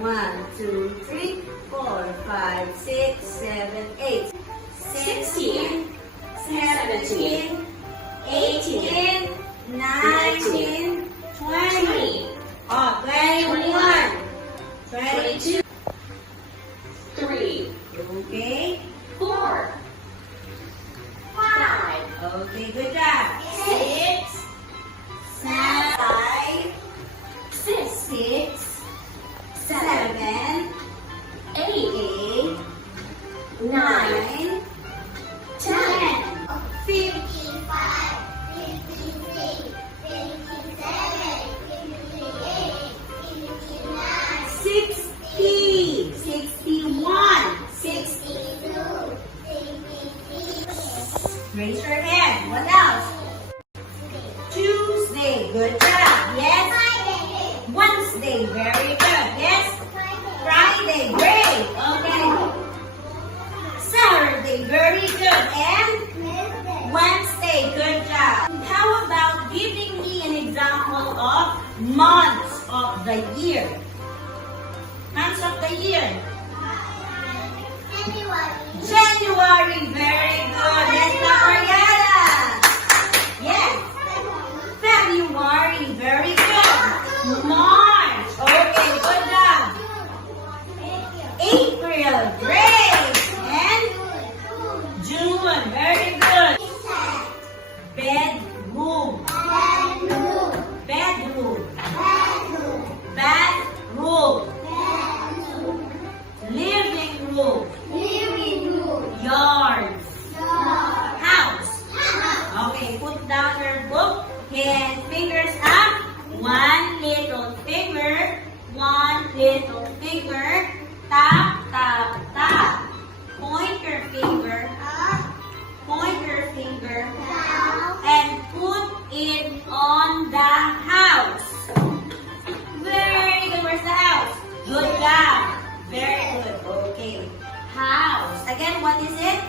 1, 2, 3, 4, 5, 6, 7, 8. 16, 17, 18, 19, 20. Oh, 21, 22. 3, Okay. 4, 5, Okay, good job. 6, 7, 6, 7, 8, 8, 9, 9, 10, 55, 56, 57, 58, 59, 60, 61, 62, 63. Raise your hand. What else? Tuesday. Good job. Yes. Wednesday. Very good. Yes. Friday. Great. Okay. Saturday. Very good. And Wednesday. Good job. How about giving me an example of months of the year? Months of the year. January. Very good. Yes, Mariana. Yes. February. Very good. March. Okay, good job. April. Great. And June. Very good. Bedroom. Bedroom. Bathroom. Living room. Yards. House. Okay, put down your book and fingers up. One little finger. One little finger. Tap, tap, tap. Point your finger. Point your finger. And put it on the house. Very good. Where's the house? Good job. Very good. Okay. House. Again, what is it?